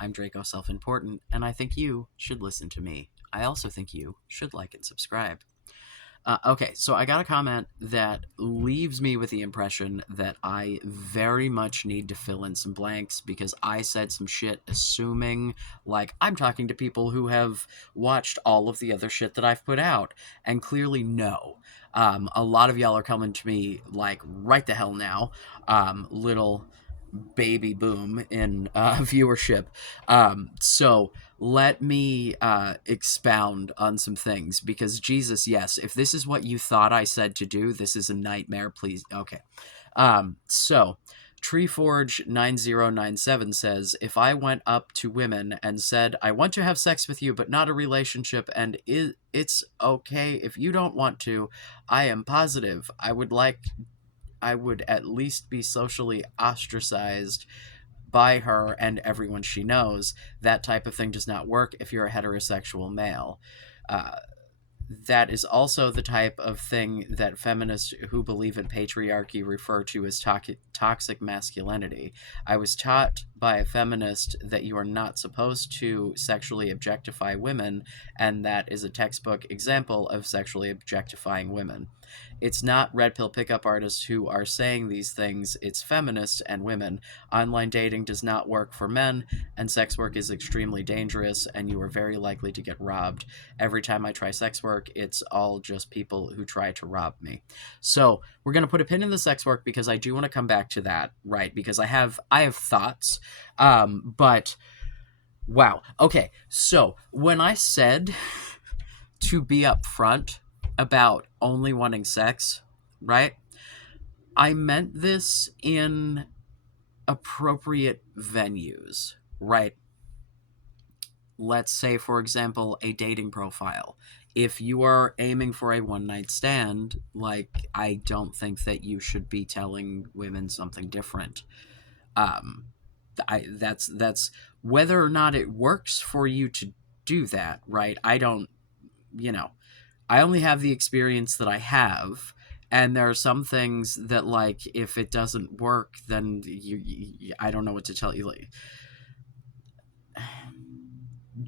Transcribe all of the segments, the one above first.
I'm Draco Self Important, and I think you should listen to me. I also think you should like and subscribe. Okay, so I got a comment that leaves me with the impression that I very much need to fill in some blanks because I said some shit assuming like I'm talking to people who have watched all of the other shit that I've put out, and clearly no. A lot of y'all are coming to me like right the hell now. Little baby boom in viewership. So let me expound on some things because Jesus, yes, if this is what you thought I said to do, this is a nightmare. Please, okay. So Treeforge 9097 says, if I went up to women and said, I want to have sex with you, but not a relationship, and it's okay if you don't want to, I am positive I would at least be socially ostracized by her and everyone she knows. That type of thing does not work if you're a heterosexual male. Uh, that is also the type of thing that feminists who believe in patriarchy refer to as toxic masculinity. I was taught by a feminist that you are not supposed to sexually objectify women, and that is a textbook example of sexually objectifying women. It's not red pill pickup artists who are saying these things, it's feminists and women. Online dating does not work for men, and sex work is extremely dangerous, and you are very likely to get robbed. Every time I try sex work, it's all just people who try to rob me. So we're gonna put a pin in the sex work because I do want to come back to that, right? Because I have thoughts, but wow. Okay, so when I said to be upfront about only wanting sex, right? I meant this in appropriate venues, right? Let's say, for example, a dating profile. If you are aiming for a one night stand, like, I don't think that you should be telling women something different. Um, that's whether or not it works for you to do that, right? I don't, you know, I only have the experience that I have, and there are some things that, like, if it doesn't work, then I don't know what to tell you. Like,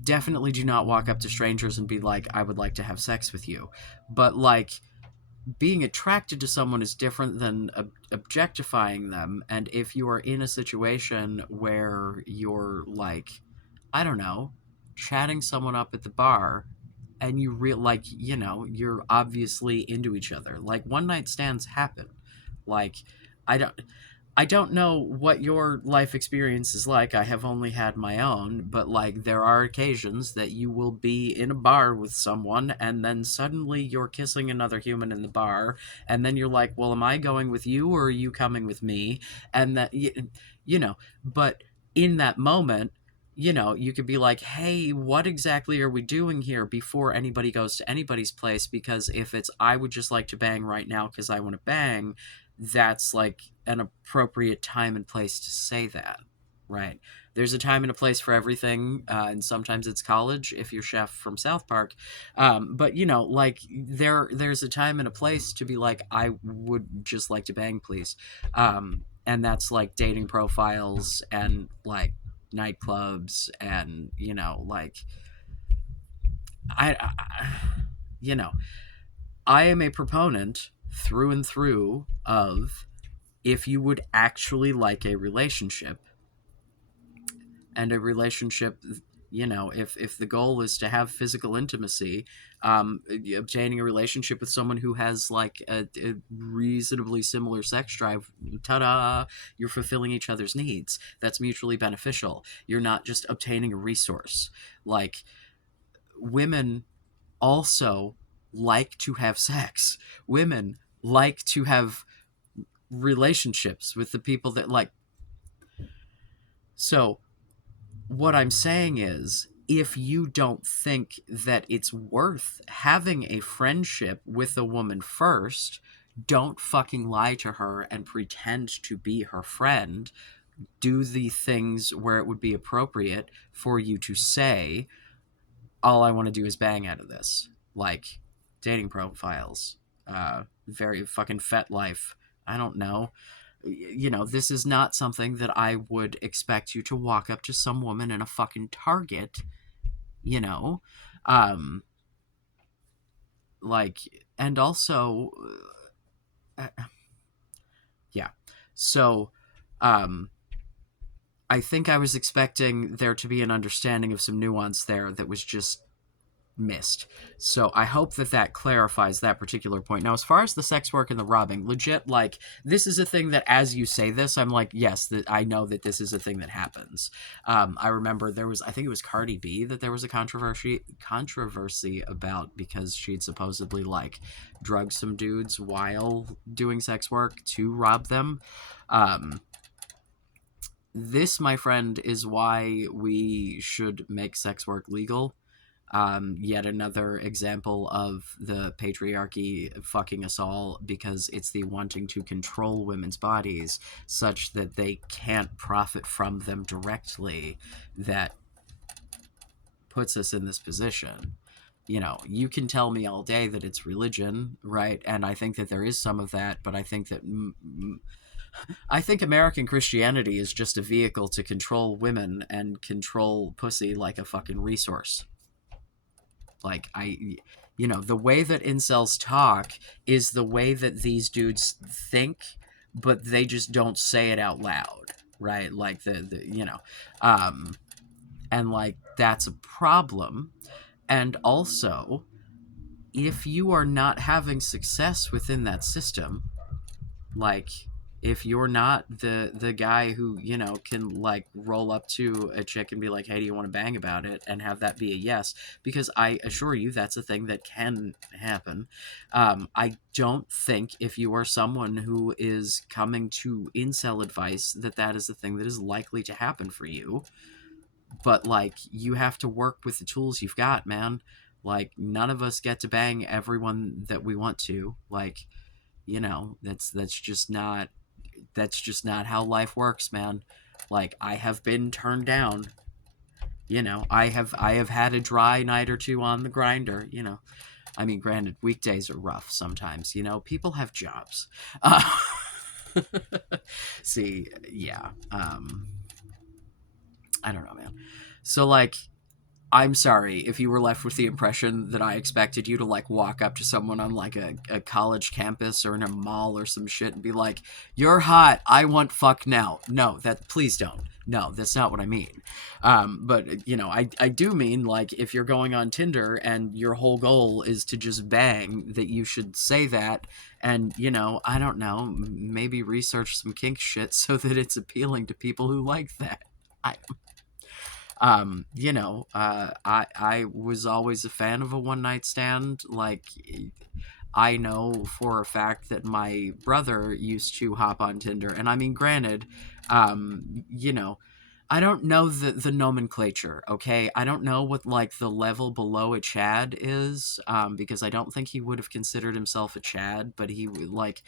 definitely do not walk up to strangers and be like, I would like to have sex with you. But, like, being attracted to someone is different than objectifying them. And if you are in a situation where you're, like, I don't know, chatting someone up at the bar and you're obviously into each other. Like, one night stands happen. Like, I don't I don't know what your life experience is like. I have only had my own, but, like, there are occasions that you will be in a bar with someone and then suddenly you're kissing another human in the bar, and then you're like, "Well, am I going with you or are you coming with me?" And that you know, but in that moment, you could be like, "Hey, what exactly are we doing here?" before anybody goes to anybody's place, because if it's, "I would just like to bang right now cuz I want to bang," that's like an appropriate time and place to say that, right? There's a time and a place for everything, and sometimes it's college if you're Chef from South Park, but like, there's a time and a place to be like, I would just like to bang, please, and that's like dating profiles and like nightclubs, and like, I you know I am a proponent through and through of, if you would actually like a relationship, and a relationship, if the goal is to have physical intimacy, obtaining a relationship with someone who has like a reasonably similar sex drive, ta-da, you're fulfilling each other's needs. That's mutually beneficial. You're not just obtaining a resource. Like, women also like to have sex. Women like to have relationships with the people that, like. So what I'm saying is, if you don't think that it's worth having a friendship with a woman first, don't fucking lie to her and pretend to be her friend. Do the things where it would be appropriate for you to say, all I want to do is bang out of this. Like, dating profiles, very fucking fet life. I don't know. This is not something that I would expect you to walk up to some woman in a fucking Target, you know? Um, like, and also, uh, yeah. So, um, I think I was expecting there to be an understanding of some nuance there that was just missed. So I hope that that clarifies that particular point. Now, as far as the sex work and the robbing, legit, like, this is a thing that as you say this, I'm like, yes, that I know that this is a thing that happens. I remember there was, I think it was Cardi B that there was a controversy about because she'd supposedly like drugged some dudes while doing sex work to rob them. Um, this, my friend, is why we should make sex work legal. Yet another example of the patriarchy fucking us all, because it's the wanting to control women's bodies such that they can't profit from them directly that puts us in this position. You can tell me all day that it's religion, right? And I think that there is some of that, but I think that I think American Christianity is just a vehicle to control women and control pussy like a fucking resource. Like, the way that incels talk is the way that these dudes think, but they just don't say it out loud, right? Like, um, and like, that's a problem. And also, if you are not having success within that system, like, if you're not the guy who can like roll up to a chick and be like, hey, do you want to bang about it, and have that be a yes, because I assure you that's a thing that can happen. I don't think if you are someone who is coming to incel advice that is a thing that is likely to happen for you. But like, you have to work with the tools you've got, man. Like, none of us get to bang everyone that we want to. Like, that's just not how life works, man. Like, I have been turned down. I have had a dry night or two on the grinder. I mean, granted, weekdays are rough sometimes. People have jobs. See, yeah. I don't know, man. So like, I'm sorry if you were left with the impression that I expected you to like walk up to someone on like a college campus or in a mall or some shit and be like, "You're hot. I want fuck now." No, please don't. No, that's not what I mean. But I do mean, like, if you're going on Tinder and your whole goal is to just bang, that you should say that, and I don't know, maybe research some kink shit so that it's appealing to people who like that. I I was always a fan of a one night stand. Like, I know for a fact that my brother used to hop on Tinder, and I mean, granted, I don't know the nomenclature. Okay, I don't know what like the level below a Chad is, because I don't think he would have considered himself a Chad, but he would like.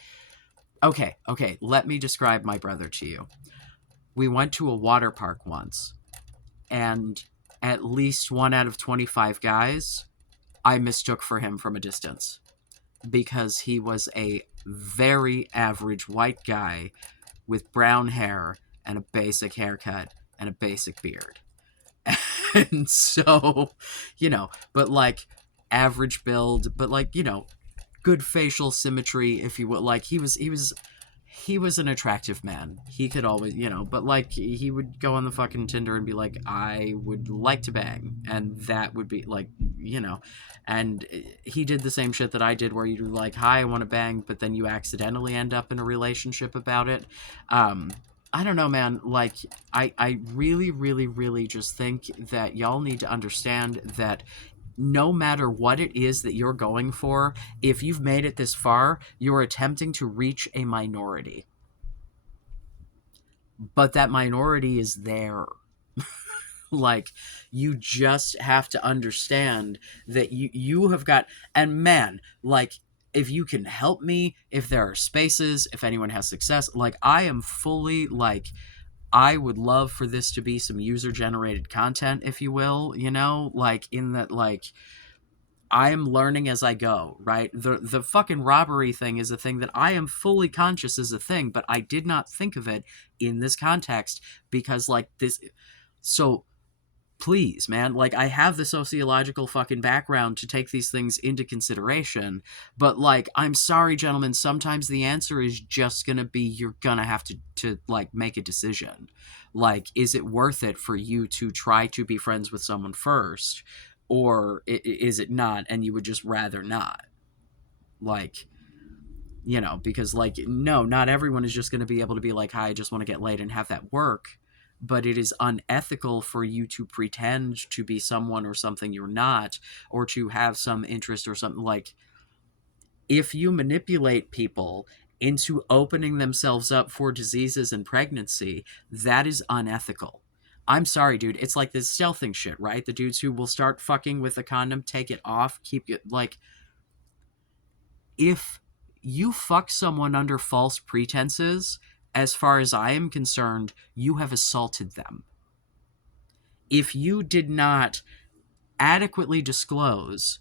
Okay, let me describe my brother to you. We went to a water park once, and at least 1 out of 25 guys I mistook for him from a distance, because he was a very average white guy with brown hair and a basic haircut and a basic beard. And so, but like, average build, but like, good facial symmetry, if you will. Like, he was an attractive man. He could always, but like, he would go on the fucking Tinder and be like, I would like to bang. And that would be like, and he did the same shit that I did, where you're like, hi, I want to bang, but then you accidentally end up in a relationship about it. I don't know, man. Like, I really, really, really just think that y'all need to understand that no matter what it is that you're going for, if you've made it this far, you're attempting to reach a minority. But that minority is there. Like, you just have to understand that you have got, and man, like, if you can help me, if there are spaces, if anyone has success, like, I am fully like, I would love for this to be some user generated content, if you will, like, in that, like, I am learning as I go, right? The fucking robbery thing is a thing that I am fully conscious is a thing, but I did not think of it in this context because like this. So please, man, like I have the sociological fucking background to take these things into consideration, but like I'm sorry, gentlemen, sometimes the answer is just gonna be you're gonna have to like make a decision. Like, is it worth it for you to try to be friends with someone first, or is it not, and you would just rather not? Like, because like no, not everyone is just going to be able to be like, hi, I just want to get laid and have that work. But it is unethical for you to pretend to be someone or something you're not, or to have some interest or something. Like, if you manipulate people into opening themselves up for diseases and pregnancy, that is unethical. I'm sorry, dude. It's like this stealthing shit, right? The dudes who will start fucking with a condom, take it off, keep it like, if you fuck someone under false pretenses, as far as I am concerned, you have assaulted them. If you did not adequately disclose,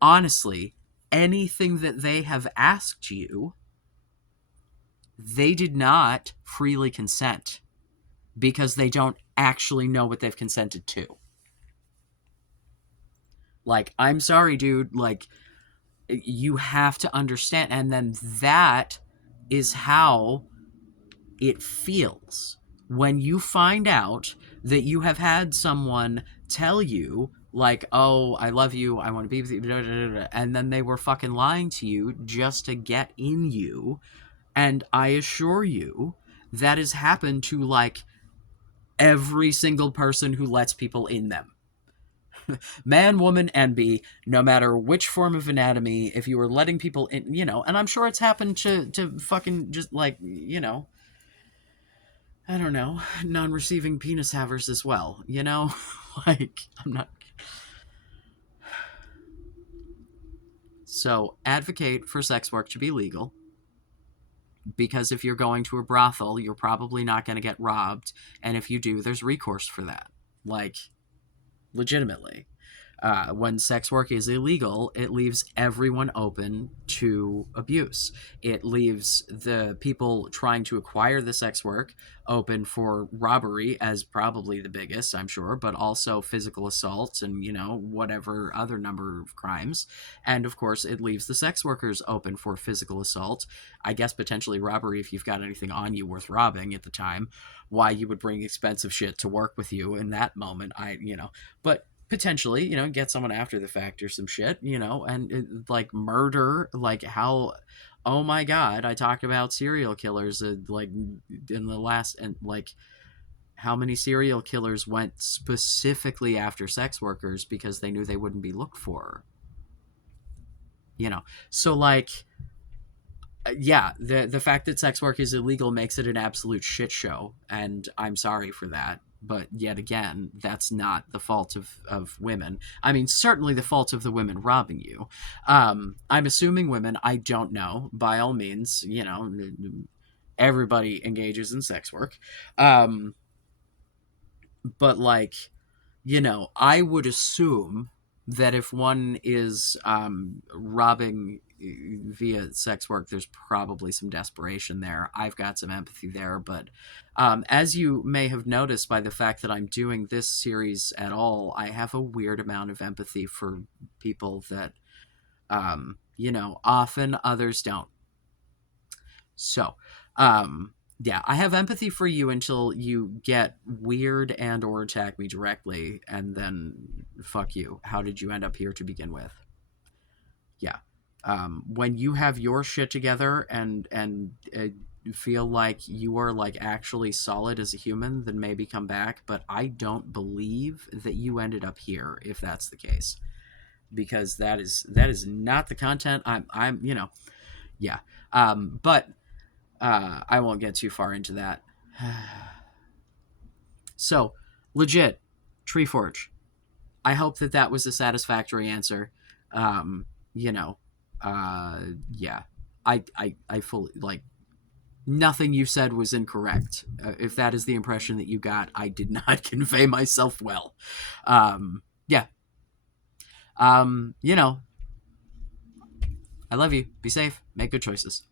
honestly, anything that they have asked you, they did not freely consent because they don't actually know what they've consented to. Like, I'm sorry, dude. Like, you have to understand. And then that is how it feels when you find out that you have had someone tell you, like, oh, I love you, I want to be with you, blah, blah, blah, and then they were fucking lying to you just to get in you. And I assure you, that has happened to like every single person who lets people in them. Man, woman, and be, no matter which form of anatomy, if you were letting people in, and I'm sure it's happened to fucking just like, I don't know, non-receiving penis havers as well, like, I'm not. So advocate for sex work to be legal, because if you're going to a brothel, you're probably not going to get robbed, and if you do, there's recourse for that, like, legitimately. When sex work is illegal, it leaves everyone open to abuse. It leaves the people trying to acquire the sex work open for robbery as probably the biggest, I'm sure, but also physical assault and, whatever other number of crimes. And of course, it leaves the sex workers open for physical assault. I guess potentially robbery if you've got anything on you worth robbing at the time. Why you would bring expensive shit to work with you in that moment, but potentially, get someone after the fact or some shit, and like murder, like how, oh my god, I talked about serial killers, like in the last, and like how many serial killers went specifically after sex workers because they knew they wouldn't be looked for, so like, yeah, the fact that sex work is illegal makes it an absolute shit show, and I'm sorry for that. But yet again, that's not the fault of women. I mean, certainly the fault of the women robbing you. I'm assuming women. I don't know. By all means, everybody engages in sex work. But like, I would assume that if one is robbing via sex work, there's probably some desperation there. I've got some empathy there, but as you may have noticed by the fact that I'm doing this series at all, I have a weird amount of empathy for people that, often others don't. So, yeah, I have empathy for you until you get weird and or attack me directly, and then fuck you. How did you end up here to begin with? Yeah. When you have your shit together and feel like you are like actually solid as a human, then maybe come back. But I don't believe that you ended up here if that's the case, because that is not the content I'm yeah. But I won't get too far into that. So, legit, Treeforge. I hope that that was a satisfactory answer. Um, you know, yeah. I fully, like, nothing you said was incorrect. If that is the impression that you got, I did not convey myself well. Yeah. You know, I love you. Be safe. Make good choices.